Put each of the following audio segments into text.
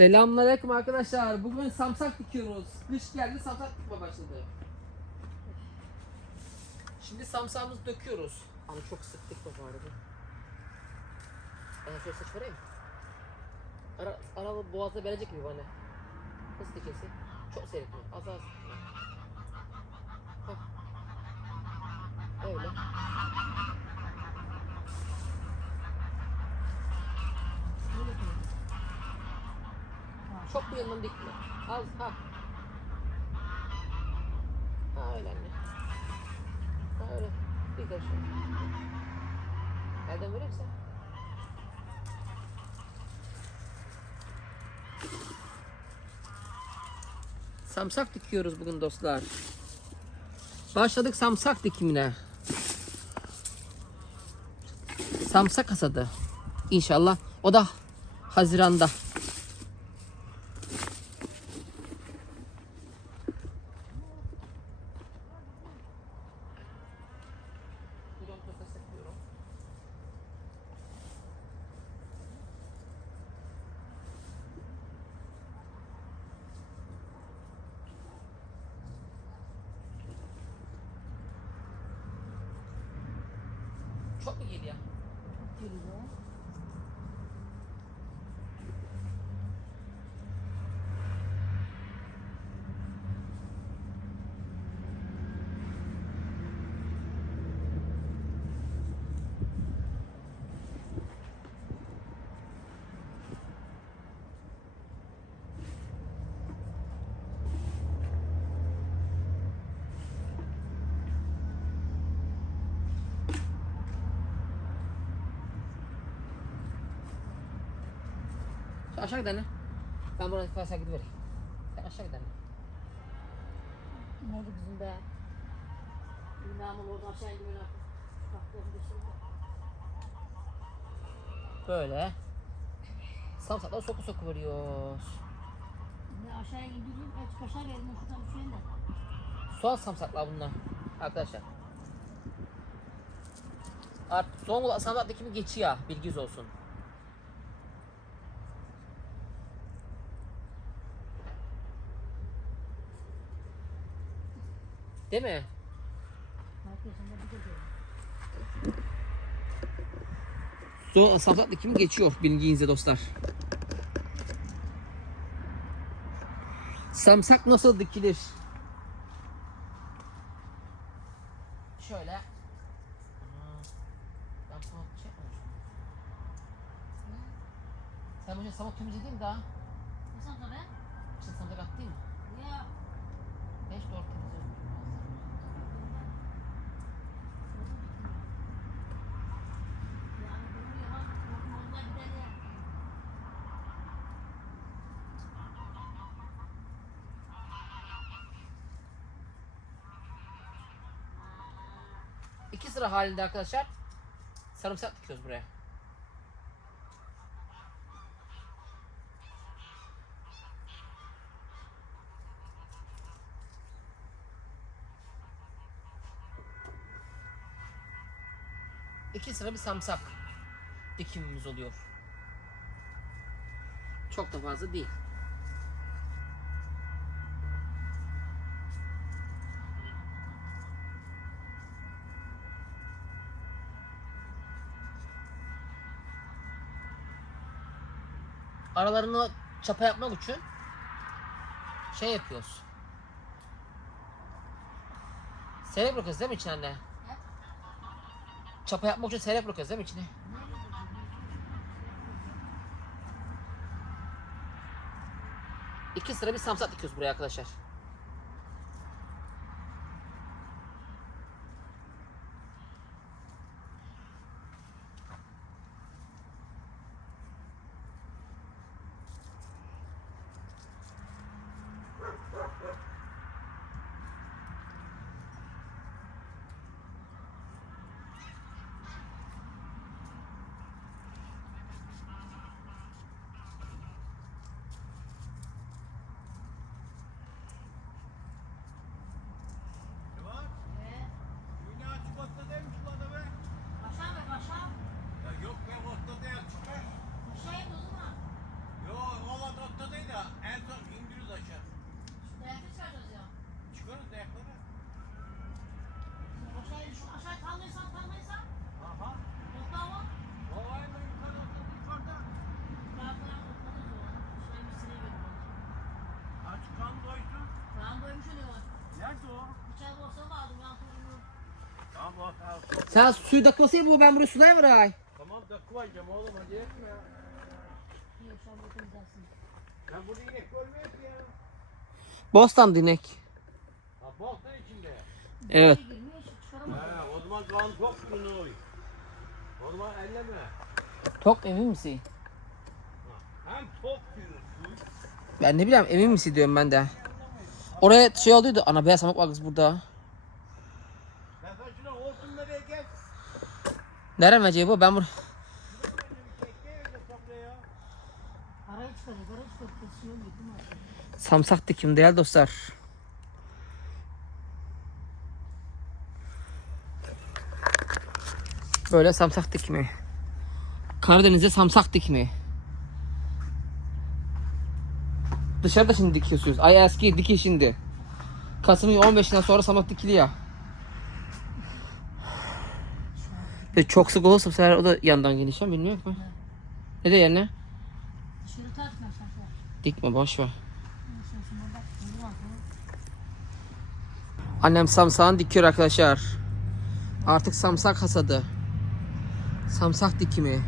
Selamünaleyküm arkadaşlar. Bugün samsak dikiyoruz. Kış geldi samsak dikme başladı. Şimdi samsağımızı döküyoruz. Ama çok sık dikme bu arada. Ben şöyle saç vereyim. Ara, aralı boğazda verecek gibi bana. Nasıl dikesi? Çok seyretmiyor. Az az. Hah. Öyle. Çok bir yanından dikme. Az ha. Ha öyle anne. Ha öyle. Bir şu. Elden verir misin? Samsak dikiyoruz bugün dostlar. Başladık samsak dikimine. Samsak hasadı. İnşallah. O da Haziran'da. Çok mu geliyor? Sen aşağı gidelim. Ben buradan aşağı gidivereyim. Sen aşağı gidelim. Ne oldu kızım be? Bilmem ama oradan aşağı. Böyle. Samsakları soku soku veriyoruz. Ne aşağıya indireyim, el kaşar verin şuradan düşeyim de. Soğan samsaklar bunlar. Arkadaşlar. Artık Zonguldak samsak dikimi geçiyor. Bilginiz olsun. Değil mi? Zonguldak samsak dikimi geçiyor bilginize dostlar. Samsak nasıl dikilir? Şöyle. Ben şey yapmamışım. Sen bu şey sabah temizledin mi daha? Ne sandı be? İşte samsak attın mı? Ya. Beş doğru temizliyorum. Yani bunu yalan, onunla gider ya. İki sıra halinde arkadaşlar sarımsak dikiyoruz buraya. İki sıra bir samsak dikimimiz oluyor. Çok da fazla değil. Aralarını çapa yapmak için şey yapıyoruz. Seyrek bırakıyoruz değil mi içine anne? Çapa yapmak için seyrek bırakıyoruz değil mi içine? İki sıra bir samsak dikiyoruz buraya arkadaşlar. Sen suyu dökmeseydi bu ben buraya sulayayım Ray. Tamam da koyacağım oğlum hadi etme. Dersin. Ben burada inek görmeyeyim ki ya. Bostan dinek. Ha bok da içinde. Evet. He o zaman kan çok bunu oy. O zaman elleme. Tok emin misin? Hem tok diyor. Ben ne bileyim emin misin diyorum ben de. Oraya şey olduydu. Ana beyaz samak var kız burada. Ben sana şuna hortum nereye gel. Nereden verecek bu? Ben bur Bir tekne vereceğim sofraya. Arayı çıkarıyor. Arayı çıkarıyor. Kesiyor gittim artık. samsak dikim değerli dostlar. Böyle samsak dikimi. Karadeniz'de samsak dikimi. Dışarıda şimdi dikiyorsunuz. Ay eski diki şimdi. Kasım'ın 15'inden sonra samak dikiliyor. Ve çok sık olursa bu sefer o da yandan gelişen bilmiyorum ki. Ne de yerine? Dışarı tartma. Dikme boş ver. Annem samsağını dikiyor arkadaşlar. Artık samsak hasadı. Samsak dikimi.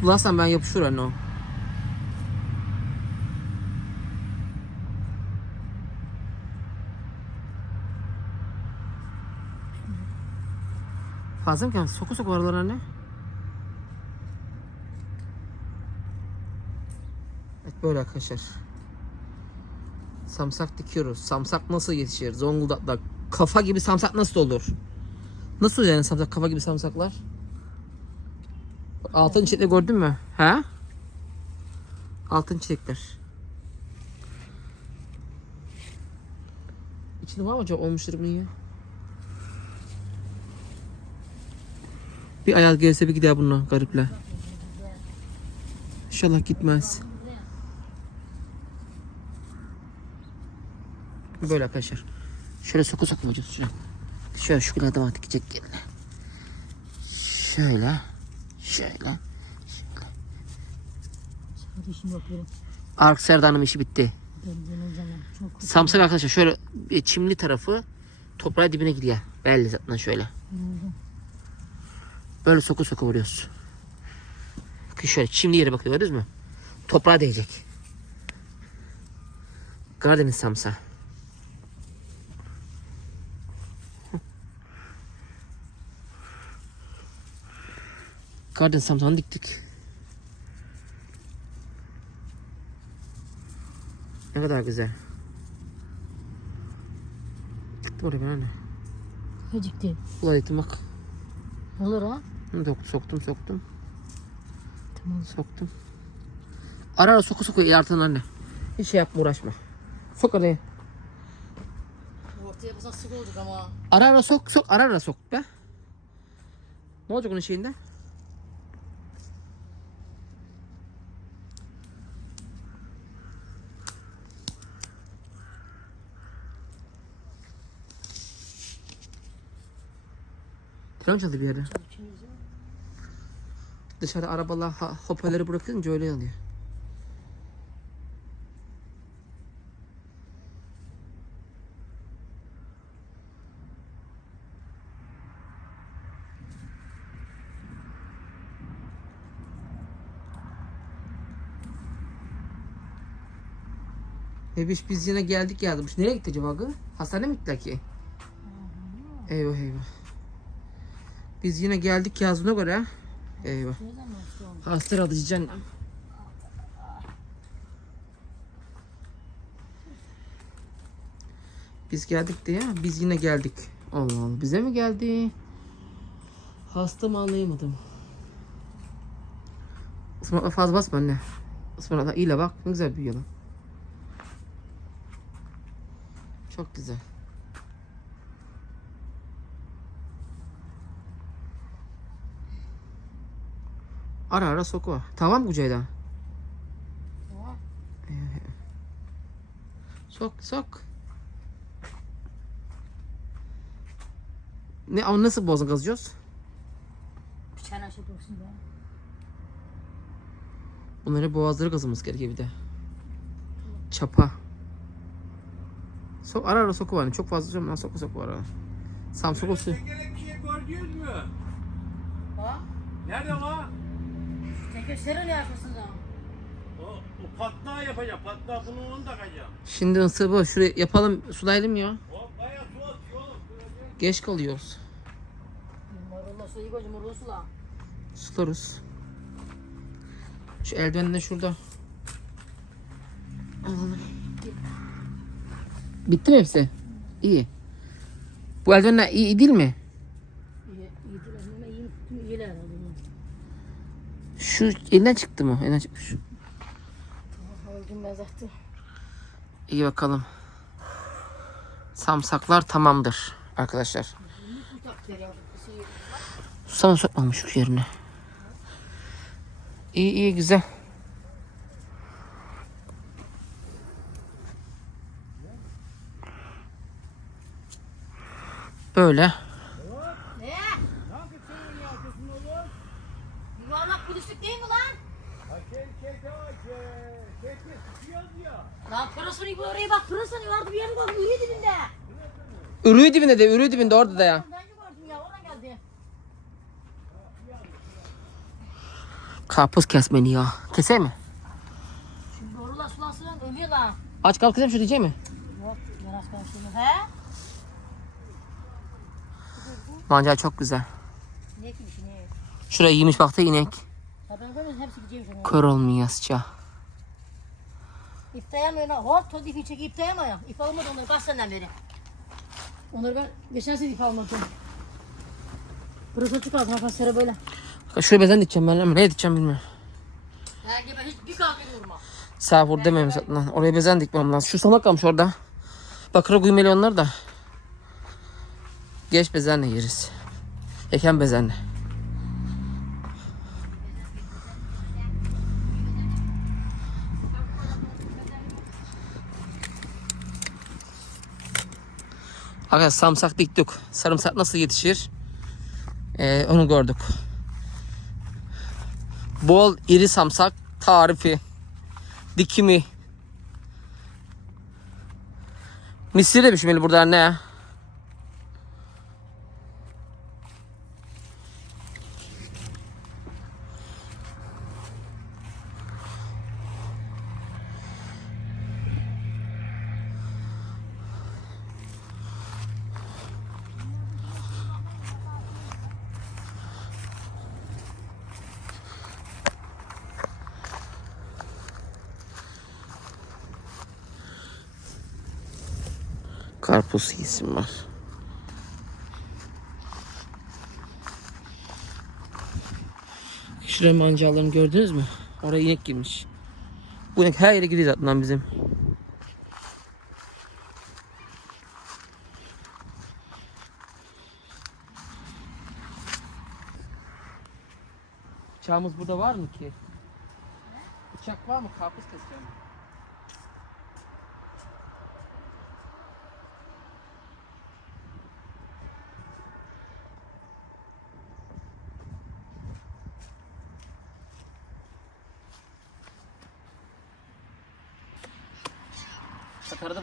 Sularsan ben yapışır anne o. Fazla mı geldi? Soku soku aralar anne. Evet böyle arkadaşlar. Samsak dikiyoruz. Samsak nasıl yetişir? Zonguldak'ta kafa gibi samsak nasıl olur? Nasıl yani samsak kafa gibi samsaklar? Altın çiçekleri gördün mü? He? Altın çiçekler. İçinde var mı acaba olmuştur bunun ya? Bir ayaz gelse bir gider bununla gariple. İnşallah gitmez. Böyle arkadaşlar. Şöyle soku soku vuracağız şuna. Şöyle şu kadar da dikecek yerine. Şöyle. Şöyle. Ark Serdan'ın işi bitti. Samsak arkadaşlar şöyle çimli tarafı toprağın dibine gidiyor. Belli zaten şöyle. Böyle soku soku vuruyoruz. Bakın şöyle çimli yere bakıyor gördünüz mü? Toprağa değecek. Karadeniz samsa. Karadeniz samsağını diktik. Ne kadar güzel. Çıktı oraya ben anne. Gecikti. Ulan ettim bak. Olur ha. Soktum soktum. Tamam. Soktum. Ara ara soku soku yartın anne. Hiç şey yapma uğraşma. Sok araya. Ortaya basan sık olacak ama. Ara ara sok sok ara ara sok be. Ne olacak onun şeyinde? Telefon çaldı bir yerde. Dışarı arabalar hoparlörü bırakınca öyle oluyor. Bebiş biz yine geldik yazmış. Nereye gitti acaba kız? Hastane mi gittiler ki? Eyvah eyvah. Biz yine geldik yazdığına göre. Eyvah. Alıcı canım. Biz geldik diye biz yine geldik. Allah Allah bize mi geldi? Hasta mı anlayamadım. Ismarla fazla basma anne. Ismarla iyiyle bak ne güzel büyüyor lan. Çok güzel. Ara ara soku. Tamam mı Ceyda? Tamam. Sok sok. Ne ama nasıl boğazını kazıyoruz? Bıçağın aşağı dursun be. Bunları boğazları kazımız gerekiyor bir de. Çapa. Sok ara ara soku var. Çok fazla canım lan soku soku var. ara. Sam soku su. Tekerlek bir şey gördünüz mü? Ha? Nerede var? Tekeşlerin yakasında. O, o patlağı yapacağım. Patlağı bunu onu takacağım. Şimdi ısı bu. Şuraya yapalım. Sulayalım ya. O bayağı su atıyor oğlum. Geç kalıyoruz. Marulla suyu koyacağım, marullu sula. Sularız. Şu eldiven de şurada. Alalım. Bitti mi hepsi? İyi. Bu eldivenler iyi, iyi değil mi? İyi, iyi değil ama iyi, iyi, iyiler herhalde. Şu elinden çıktı mı? Elinden çıkmış. Öldüm ben zaten. İyi bakalım. Samsaklar tamamdır arkadaşlar. Sana sokmamış şu yerine. İyi iyi güzel. Böyle. Ne? Ne yapıyorsun senin yapıyorsun oğlum? Yuvarlak kulüslük değil mi lan? Ha şey şey tamam şey. Şey şey sıkıyoruz ya. Lan pırasını bu oraya bak pırasını vardı bir yere bak ürüyor dibinde. Ürüğü dibinde de, ürüğü dibinde orada da ya. Ben gördüm ya oradan geldi. Karpuz kesmeni ya. Keseyim mi? Şimdi doğrular sulansın ölüyor lan. Aç kalkacağım şu diyeceğim mi? Yok biraz konuşuyor. He? Mancar çok güzel. Ne ki işi ne? Şuraya yemiş baktı inek. Ya ben görmüyorum hepsi gideceğim şimdi. Kör olmuyor sıça. İp dayamıyor lan. Hop tod ipi çekip ip dayamıyor. İp almadı onları kaç seneden beri. Onları ben geçen sene ip almadım. Burası açık kaldı kafasları böyle. Şuraya bezen diyeceğim ben ama ne diyeceğim bilmiyorum. Her gibi hiç bir kahve vurma. Sağ vur demeyeyim zaten. Oraya bezen dikmem lazım. Şu salak kalmış orada. Bakıra güymeli onlar da. Geç bezenle yeriz. Eken bezenle. Arkadaşlar samsak diktik. Sarımsak nasıl yetişir? Ee, onu gördük. Bol iri samsak tarifi dikimi. Misir de pişmeli burada anne Karpuz yiyesim var. Şuraya mancallarını gördünüz mü? Oraya inek girmiş. Bu inek her yere gidiyor zaten bizim. Bıçağımız burada var mı ki? Bıçak var mı? Karpuz keseceğim.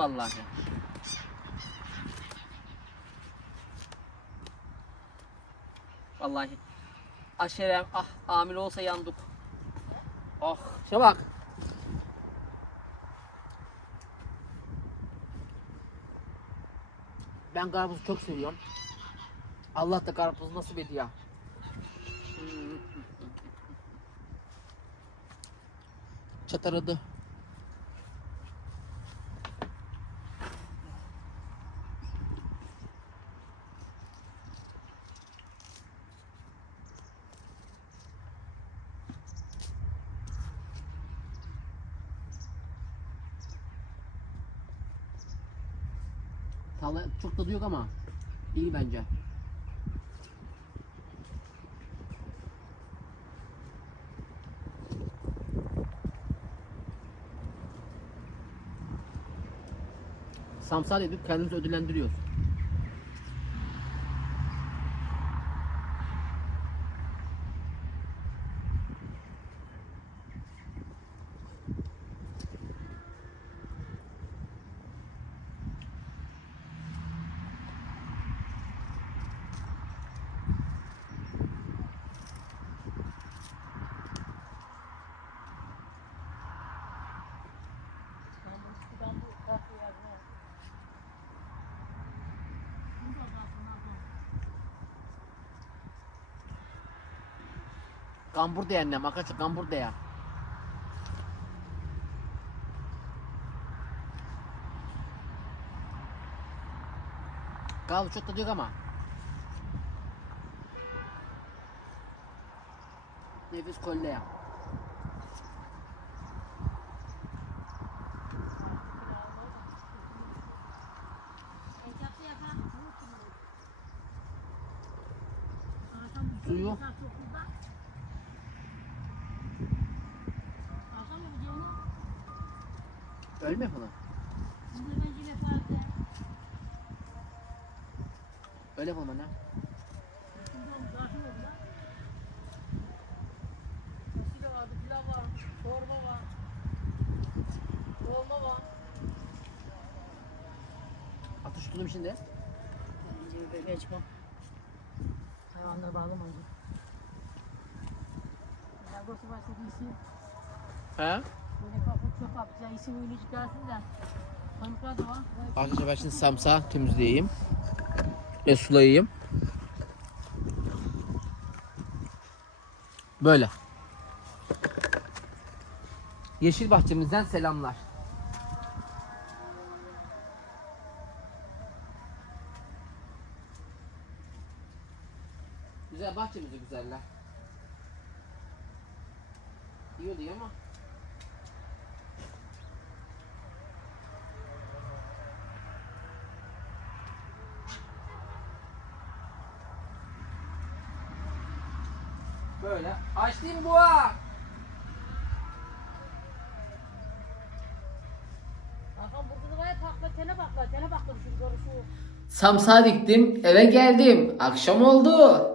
Vallahi. Vallahi. Aşerem ah amil olsa yandık. Ah şuna bak. Ben karpuzu çok seviyorum. Allah da karpuzu nasip ediyor. Çataradı. Çok tadı yok ama iyi bence. Samsa dedik kendimizi ödüllendiriyoruz. Kambur da annem arkadaşlar kambur da ya. Kahve çok tadı yok ama. Nefis kolle ya. Ketçaplı yapan. Suyu. Akşam yapacağım onu. Bence vefat Öyle yapalım anne. Fasulye vardı, pilav var, çorba var. Dolma var. Atış tutum şimdi. Geçmem. Hayvanları bağlamayacak. Ya bu sefer çok iyisi. He? Arkadaşlar şimdi samsağı temizleyeyim. Ve sulayayım. Böyle. Yeşil bahçemizden selamlar. Güzel bahçemiz de güzeller. İyi oluyor ama. Böyle. Açtım boğa. Hakan burada da var ya pakla, tene pakla, tene şu şu. Samsa diktim, eve geldim. Akşam oldu.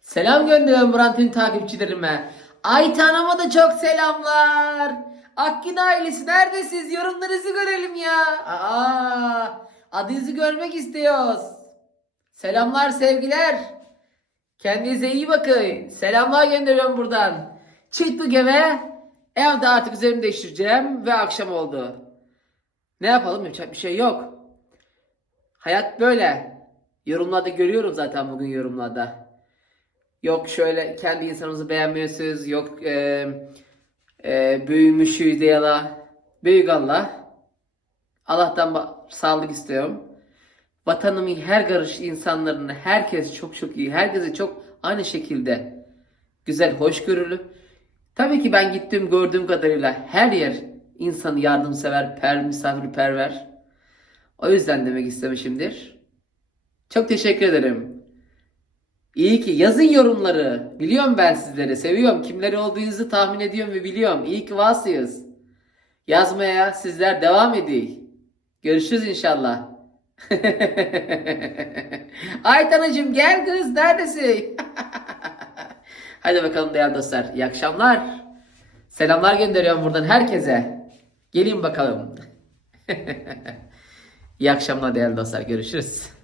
Selam gönderiyorum Brant'in takipçilerime. Aytan'ıma da çok selamlar. Akgün ailesi neredesiniz? Yorumlarınızı görelim ya. Aa, adınızı görmek istiyoruz. Selamlar sevgiler. Kendinize iyi bakın. Selamlar gönderiyorum buradan. Çıktık eve. Evde artık üzerimi değiştireceğim ve akşam oldu. Ne yapalım yapacak bir şey yok. Hayat böyle. Yorumlarda görüyorum zaten bugün yorumlarda. Yok şöyle kendi insanımızı beğenmiyorsunuz. Yok e, e, büyümüşüz ya da büyük Allah. Allah'tan sağlık istiyorum. Vatanımın her karış insanlarını herkes çok çok iyi. Herkese çok aynı şekilde güzel, hoşgörülü. Tabii ki ben gittiğim gördüğüm kadarıyla her yer insanı yardımsever, per, misafirperver. O yüzden demek istemişimdir. Çok teşekkür ederim. İyi ki yazın yorumları. Biliyorum ben sizleri. Seviyorum. Kimleri olduğunuzu tahmin ediyorum ve biliyorum. İyi ki varsınız. Yazmaya sizler devam edin. Görüşürüz inşallah. Aytanacığım gel kız neredesin? Hadi bakalım değerli dostlar. İyi akşamlar. Selamlar gönderiyorum buradan herkese. Gelin bakalım. İyi akşamlar değerli dostlar. Görüşürüz.